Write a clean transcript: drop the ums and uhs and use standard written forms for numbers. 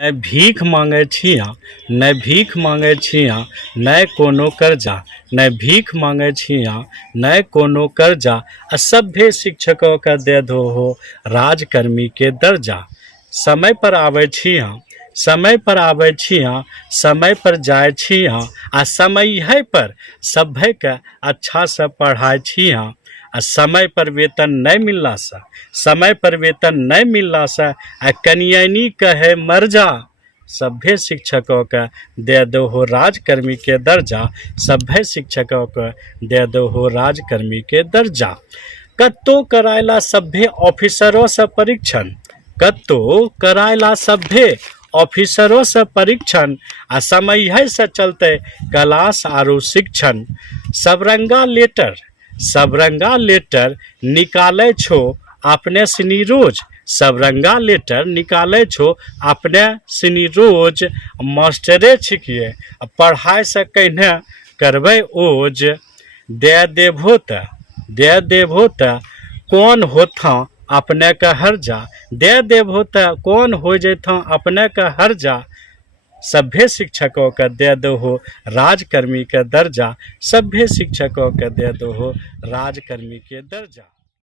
नै भीख मांगै छियाँ, नै भीख मांगै छियाँ, नै कोनो कर्जा। नै भीख मांगै छियाँ, नै कोनो कर्जा। असभ्य शिक्षकों का दे दो हो राजकर्मी के दर्जा। समय पर आबै छियाँ, समय पर आबै छियाँ, समय पर जाय छियाँ, आ समय पर सभ्यके अच्छा से पढ़ाय छियाँ। आ समय पर वेतन नहीं मिलला से, समय पर वेतन नहीं मिलला से आ कनियानी कहे मर जा। सभ्य शिक्षकों का दे दो हो राजकर्मी के दर्जा। सभ्य शिक्षकों का दे दो हो राजकर्मी के दर्जा। कत्तो करायला सभ्य ऑफिसरों से परीक्षण, कत्तो करायला सभ्य ऑफिसरों से परीक्षण। आ समय से चलते क्लास आरो शिक्षण। सबरंगा लेटर, सबरंगा लेटर निकाले छो अपने सनी रोज। सबरंगा लेटर निकाले छो अपने सनी रोज। मास्टरे छिकिए पढ़ाई से कहने करबै ओज। दे देभो त, दे देभो त कौन होथा अपने का हर्जा। दे देभो त कौन हो जेथा अपने का हर्जा। सभ्य शिक्षकों का दे दो हो राजकर्मी का दर्जा। सभ्य शिक्षकों का दे दो हो राजकर्मी के दर्जा।